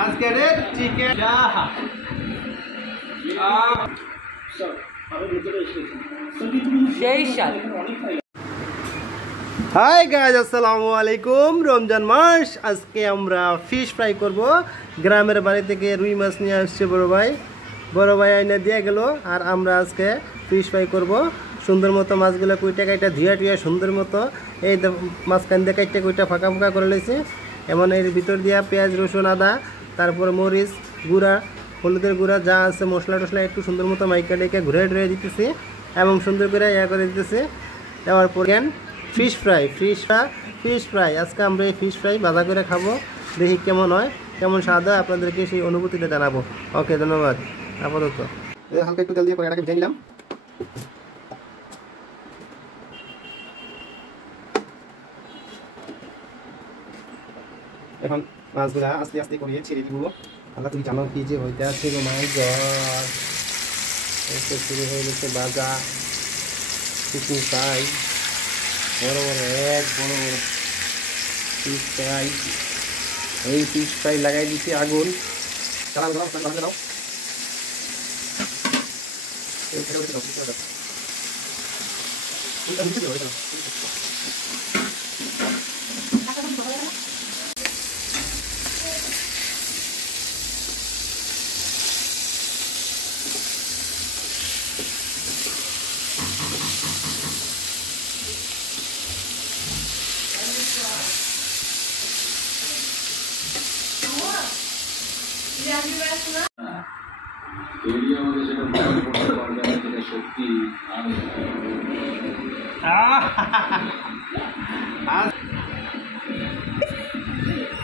আজকের chicken hi guys, আসসালামু আলাইকুম। রমজান মাস, আজকে আমরা ফিশ ফ্রাই করব। গ্রামের বাড়ি থেকে রুই মাছ নিয়ে আসছে বড় ভাই আইনা দিয়ে গেল। আর আমরা আজকে ফিশ ফ্রাই করব। সুন্দর মতো মাছগুলো কুইটা কাইটা ধুয়া সুন্দর মতো এই মাঝখান দিয়ে কাইটা কুইটা ফাঁকা ফাঁকা করে লেছি। এমন এর ভিতর দিয়া পেঁয়াজ, রসুন, আদা, তারপর মরিচ গুঁড়া, হলুদের গুঁড়া যা আছে মশলা টশলা একটু সুন্দর মতো মাইকা ডেকে ঘুরে দিতেছি এবং সুন্দর করে করে দিতেছি। দেওয়ার পর ফিশ ফ্রাই আজকে আমরা এই ফিশ ফ্রাই ভাজা করে খাবো। দেখি কেমন হয়, কেমন স্বাদ হয়, আপনাদেরকে সেই অনুভূতিটা জানাবো। ওকে, ধন্যবাদ। আপাতত হালকা একটু তেল দিয়ে কড়াইটাকে ভেজে নিলাম। এখন মাছগুলা আস্তে আস্তে করে ছেড়ে দিব। আল্লাহ, তুমি জানো কি যে হইতে আছে গো, মাই গড। শুরু হয়ে গেছে ভাজা চিকেন ফ্রাই, বড় বড় ফিশ ফ্রাই। এই ফিশ ফ্রাই লাগাই দিচ্ছি আগুন। দাও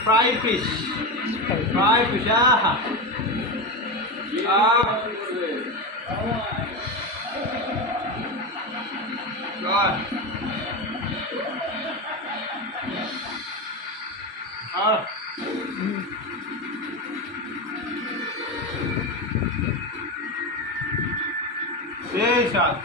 ফ্রাই ফিশ সেই সাথে